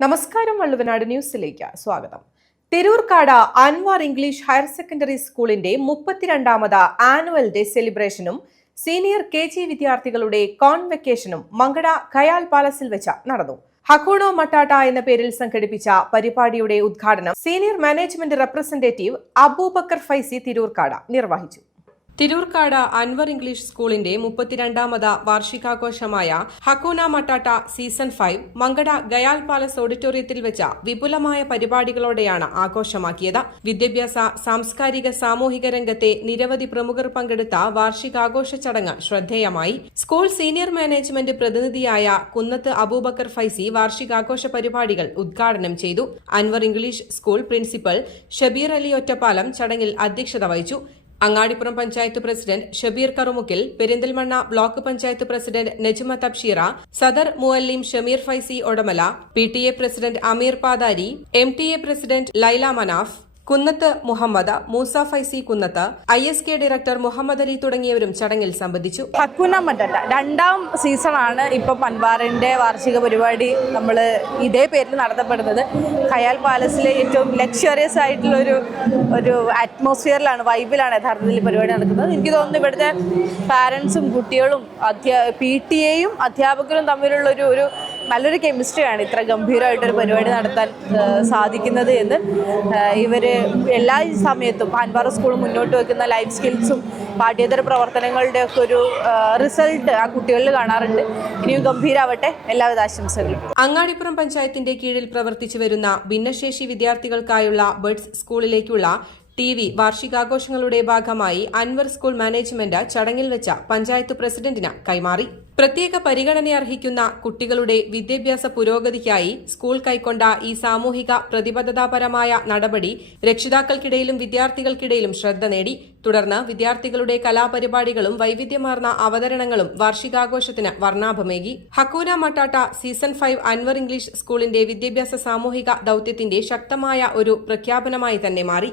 നമസ്കാരം വള്ളുവനാട് ന്യൂസിലേക്ക് സ്വാഗതം. Thirurkad Anwar English higher secondary സ്കൂളിന്റെ മുപ്പത്തിരണ്ടാമത് ആനുവൽ ഡേ സെലിബ്രേഷനും സീനിയർ കെ ജി വിദ്യാർത്ഥികളുടെ കോൺവെക്കേഷനും മങ്കട ഖയാൽ പാലസിൽ വെച്ച് നടന്നു. ഹക്കോണോ മട്ടാട്ട എന്ന പേരിൽ സംഘടിപ്പിച്ച പരിപാടിയുടെ ഉദ്ഘാടനം senior management representative Abubakar Faizy Thirurkad നിർവഹിച്ചു. തിരൂർക്കാട് അൻവർ ഇംഗ്ലീഷ് സ്കൂളിന്റെ മുപ്പത്തിരണ്ടാമത് വാർഷികാഘോഷമായ Hakuna Matata season five Mankada Gayal palace ഓഡിറ്റോറിയത്തിൽ വെച്ച വിപുലമായ പരിപാടികളോടെയാണ് ആഘോഷമാക്കിയത്. വിദ്യാഭ്യാസ സാംസ്കാരിക സാമൂഹിക രംഗത്തെ നിരവധി പ്രമുഖർ പങ്കെടുത്ത വാർഷികാഘോഷ ചടങ്ങ് ശ്രദ്ധേയമായി. സ്കൂൾ സീനിയർ മാനേജ്മെന്റ് പ്രതിനിധിയായ കുന്നത്ത് അബൂബക്കർ ഫൈസി വാർഷികാഘോഷ പരിപാടികൾ ഉദ്ഘാടനം ചെയ്തു. Anwar English school principal Shabeer Ali Ottapalam ചടങ്ങിൽ അധ്യക്ഷത വഹിച്ചു. Angadipuram panchayat president Shabeer Karumukkil Perinthalmanna block panchayat president Najma Thabsheera Sadar Muallim Shameer Faizy Odamala P T A president Ameer Padari M T A president Laila Manaf Kunnath Muhammad Moosa Faizy Kunnath I S K director Muhammad Ali തുടങ്ങിയവരും ചടങ്ങിൽ സംബന്ധിച്ചു. ഹക്കുന മറ്റല്ല രണ്ടാം സീസണാണ് ഇപ്പം പൻവാറിന്റെ വാർഷിക പരിപാടി നമ്മൾ ഇതേ പേരിൽ നടത്തപ്പെടുന്നത്. ഖയാൽ പാലസിലെ ഏറ്റവും ലക്ഷറിയസ് ആയിട്ടുള്ള ഒരു ഒരു അറ്റ്മോസ്ഫിയറിലാണ് വൈബിലാണ് യഥാർത്ഥത്തിൽ പരിപാടി നടക്കുന്നത്. എനിക്ക് തോന്നുന്നു ഇവിടുത്തെ പാരൻസും കുട്ടികളും അധ്യാ പി ടി എയും അധ്യാപകരും തമ്മിലുള്ള ഒരു ഒരു നല്ലൊരു കെമിസ്ട്രിയാണ് ഇത്ര ഗംഭീരമായിട്ടൊരു പരിപാടി നടത്താൻ സാധിക്കുന്നത് എന്ന്. ഇവർ എല്ലാ സമയത്തും പാൻപാറ സ്കൂൾ മുന്നോട്ട് വെക്കുന്ന ലൈഫ് സ്കിൽസും പാഠ്യേതര പ്രവർത്തനങ്ങളുടെ ഒക്കെ ഒരു റിസൾട്ട് ആ കുട്ടികളിൽ കാണാറുണ്ട്. ഇനിയും ഗംഭീരാവട്ടെ. എല്ലാവിധ ആശംസകളും. അങ്ങാടിപ്പുറം പഞ്ചായത്തിന്റെ കീഴിൽ പ്രവർത്തിച്ചു വരുന്ന ഭിന്നശേഷി വിദ്യാർത്ഥികൾക്കായുള്ള ബേഡ്സ് സ്കൂളിലേക്കുള്ള ടി വി വാർഷികാഘോഷങ്ങളുടെ ഭാഗമായി അൻവർ സ്കൂൾ മാനേജ്മെന്റ് ചടങ്ങിൽ വെച്ച പഞ്ചായത്ത് പ്രസിഡന്റിന് കൈമാറി. പ്രത്യേക പരിഗണന അർഹിക്കുന്ന കുട്ടികളുടെ വിദ്യാഭ്യാസ പുരോഗതിക്കായി സ്കൂൾ കൈക്കൊണ്ട ഈ സാമൂഹിക പ്രതിബദ്ധതാപരമായ നടപടി രക്ഷിതാക്കൾക്കിടയിലും വിദ്യാർത്ഥികൾക്കിടയിലും ശ്രദ്ധ നേടി. തുടർന്ന് വിദ്യാർത്ഥികളുടെ കലാപരിപാടികളും വൈവിധ്യമാർന്ന അവതരണങ്ങളും വാർഷികാഘോഷത്തിന് വർണാഭമേകി. Hakuna Matata season five Anwar English സ്കൂളിന്റെ വിദ്യാഭ്യാസ സാമൂഹിക ദൌത്യത്തിന്റെ ശക്തമായ ഒരു പ്രഖ്യാപനമായി തന്നെ മാറി.